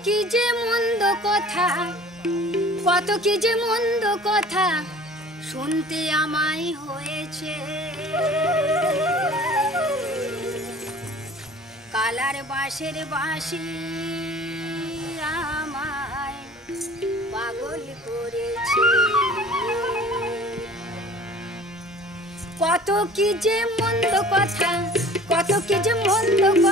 যে মন্দ কথা, কত কি যে মন্দ কথা শুনতে আমায় হয়েছে। কালার বাঁশের বাঁশি আমায় পাগল করেছে। কত কি যে মন্দ কথা, কত কি যে মন্দ কথা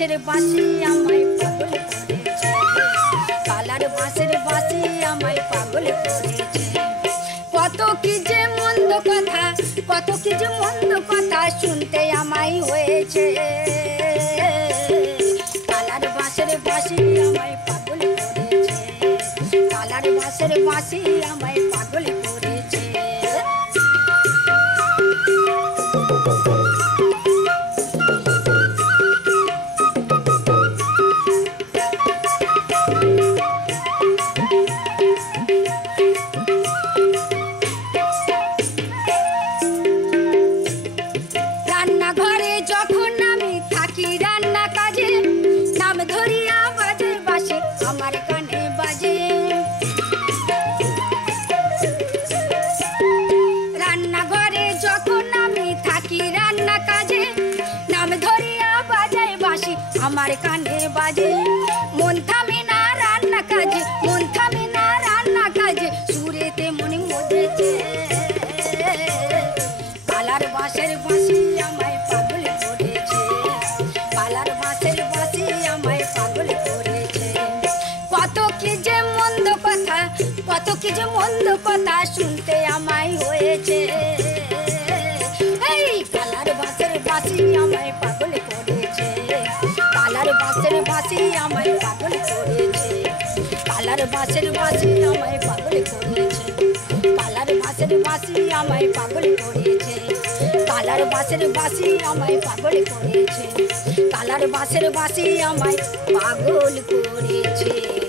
বাঁশের বাঁশি আমায় পাগল কালার বাঁশের বাঁশি আমায় পাগল করেছে। কত কি যে মন্দ কথা, কত কি যে মন্দ কথা শুনতে আমায় হয়েছে। কালার বাঁশের বাঁশি আমায় পাগল করেছে। কালার বাঁশের বাঁশি আমায় পাগল করেছে। আমার কানে বাজে, মন থামে না রান্না কাজে, মন থামে না রান্না কাজে, সুরেতে মনে মজেছে। কালার বাঁশের বাঁশি আমায় পাগল করেছে কালার বাঁশের বাঁশি আমায় পাগল করেছে। কত কি যে মন্দ কথা, কত কি যে মন্দ কথা শুনতে আমায় হয়েছে। কালার বাঁশের বাঁশি আমায় পাগল করেছে। কালার বাঁশের বাঁশি আমায় পাগল করেছে। কালার বাঁশের বাঁশি আমায় পাগল করেছে। কালার বাঁশের বাঁশি আমায় পাগল করেছে।